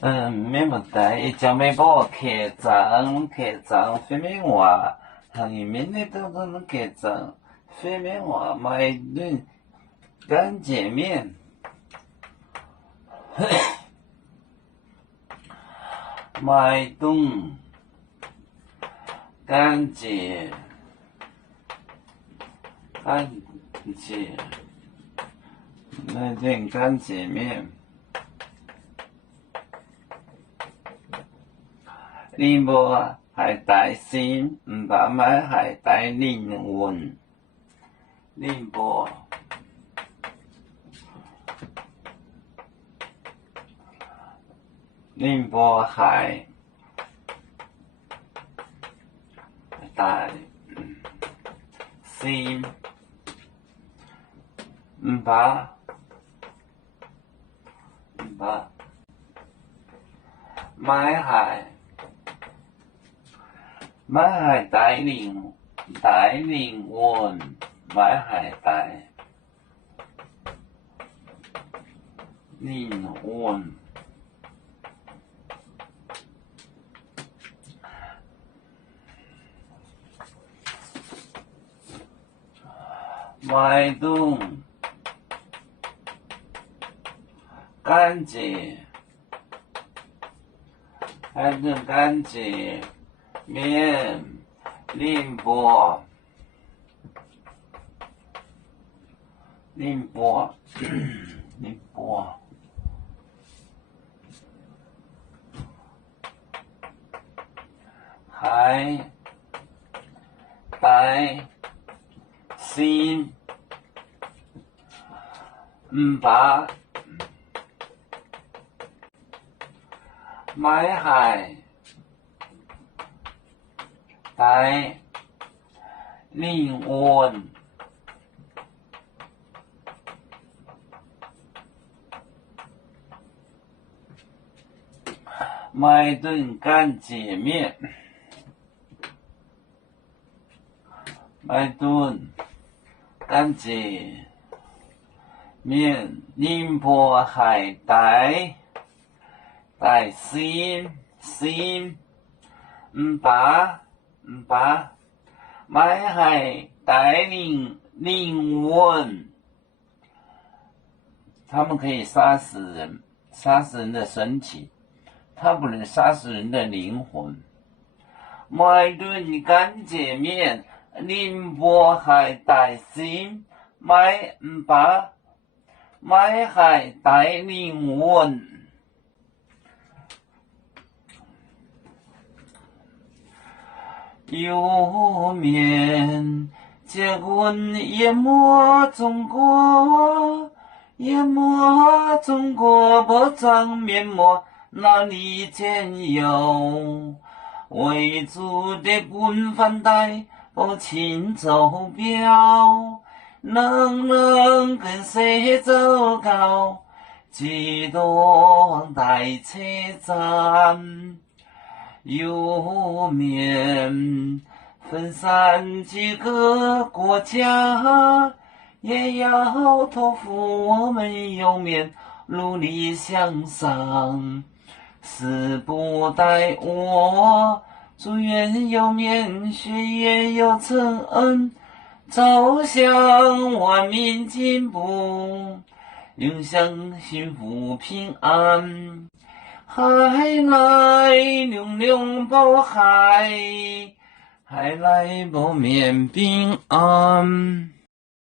没问题，伊将要补客栈飞面话，行业面的都能客栈飞面话买一顿干姐面，买一顿干姐那顿干姐面。你无海带心，毋捌买海带灵魂。你无海带心，毋捌买海带灵魂，买海带灵魂。买顿干姐面，宁波海带心，毋捌买海带灵魂。买顿干姐面，买顿干姐面，宁波海带心，毋捌买海带灵魂。他们可以杀死人的身体，它不能杀死人的灵魂。买顿干姐面，宁波海带心，毋捌买海带灵魂。有面结棍淹没中国，不长面目哪里见有？为主的棍反带不请走标，能跟谁走高？几多待车站。有面分散几个国家，也要托付我们有面努力向上。死不待我，祝愿有面学业有成，朝向万民进步，永享幸福平安。海来龙保海来保面平安。